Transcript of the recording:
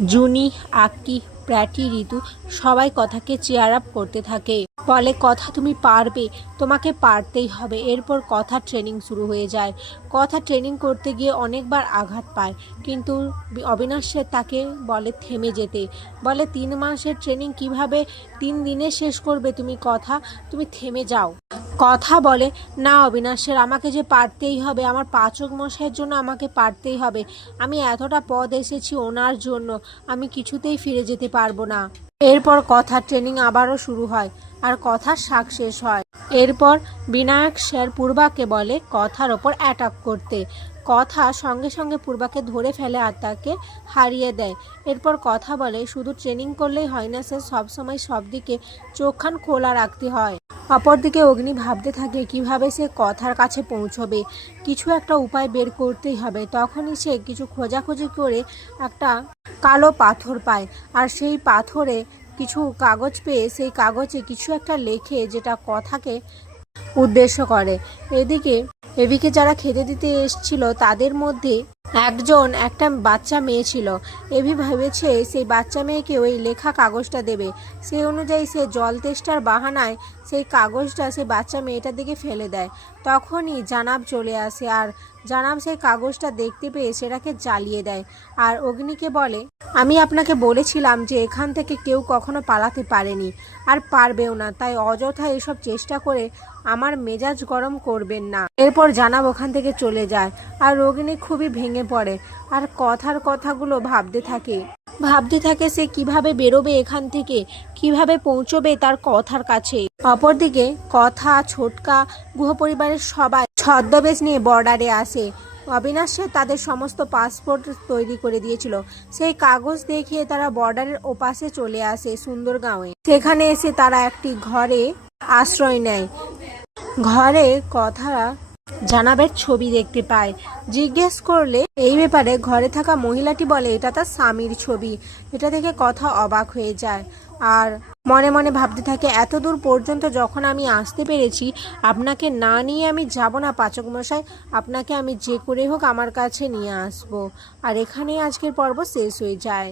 জুনি, আক্কি, প্র্যাটি, ঋতু সবাই কথাকে chair up করতে থাকে। বলে কথা তুমি পারবে, তোমাকে পারতেই হবে। এরপর কথা ট্রেনিং শুরু হয়ে যায়। কথা ট্রেনিং করতে গিয়ে অনেকবার আঘাত পায়, কিন্তু অবিনাশের তাকে বলে থেমে যেতে। বলে 3 মাসের ট্রেনিং কিভাবে 3 দিনে শেষ করবে তুমি? কথা তুমি থেমে যাও। কথা বলে না অবিনাশের, আমাকে যে পারতেই হবে, আমার পাচক মশাইয়ের জন্য আমাকে পারতেই হবে। আমি এতটা পদ এসেছি ওনার জন্য, আমি কিছুতেই ফিরে যেতে পারবো না। এরপর কথা ট্রেনিং আবারও শুরু হয়, আর কথার সাকসেস হয়। এরপর বিনায়ক স্যার পূর্বাকে বলে কথার ওপর অ্যাটাক করতে। কথা সঙ্গে সঙ্গে পূর্বাকে ধরে ফেলে আর তাকে হারিয়ে দেয়। এরপর কথা বলে শুধু ট্রেনিং করলেই হয় না স্যার, সবসময় সব দিকে চোখখান খোলা রাখতে হয়। অপরদিকে অগ্নি ভাবতে থাকে কিভাবে সে কথার কাছে পৌঁছবে, কিছু একটা উপায় বের করতেই হবে। তখনই সে কিছু খোঁজাখুঁজি করে একটা কালো পাথর পায়, আর সেই পাথরে কিছু কাগজ পেয়ে সেই কাগজে কিছু একটা লেখে, যেটা কথাকে উদ্দেশ্য করে। এদিকে যারা খেতে দিতে এসেছিল তাদের মধ্যে একটা বাচ্চা মেয়ে ছিল। এভি ভেবেছে সেই বাচ্চা মেয়েকে ওই লেখা কাগজটা দেবে। সেই অনুযায়ী সে জল তেষ্টার বাহানায় সেই কাগজটা সেই বাচ্চা মেয়েটার দিকে ফেলে দেয়। তখনই জানাব চলে আসে, আর জানাব সেই কাগজটা দেখতে পেয়ে সেটাকে জ্বালিয়ে দেয়। আর অগ্নিকে বলে আমি আপনাকে বলেছিলাম যে এখান থেকে কেউ কখনো পালাতে পারেনি, আর পারবেও না, তাই অযথা এসব চেষ্টা করে আমার মেজাজ গরম করবেন না। এরপর জানাব ওখান থেকে চলে যায়, আর অগ্নি খুবই ভেঙে পড়ে, আর কথাগুলো ভাবতে থাকে সে কিভাবে বেরোবে এখান থেকে, কিভাবে পৌঁছবে তার কথার কাছে। অপরদিকে কথা, ছোটকা, গুহ পরিবারের সবাই ছদ্মবেশ নিয়ে বর্ডারে আসে। অবিনাশ তাদের সমস্ত পাসপোর্ট তৈরি করে দিয়েছিল। সেই কাগজ দেখিয়ে তারা বর্ডারের ওপাশে চলে আসে সুন্দরগাঁওয়ে। সেখানে এসে তারা একটি ঘরে আশ্রয় নেয়। ঘরে কথা জানাবের ছবি দেখতে পায়। জিজ্ঞেস করলে এই ব্যাপারে ঘরে থাকা মহিলাটি বলে এটা তার স্বামীর ছবি। এটা দেখে কথা অবাক হয়ে যায়, আর মনে মনে ভাবতে থাকে এত দূর পর্যন্ত যখন আমি আসতে পেরেছি, আপনাকে না নিয়ে আমি যাব না পাচক মশাই, আপনাকে আমি যে করে হোক আমার কাছে নিয়ে আসবো। আর এখানেই আজকের পর্ব শেষ হয়ে যায়।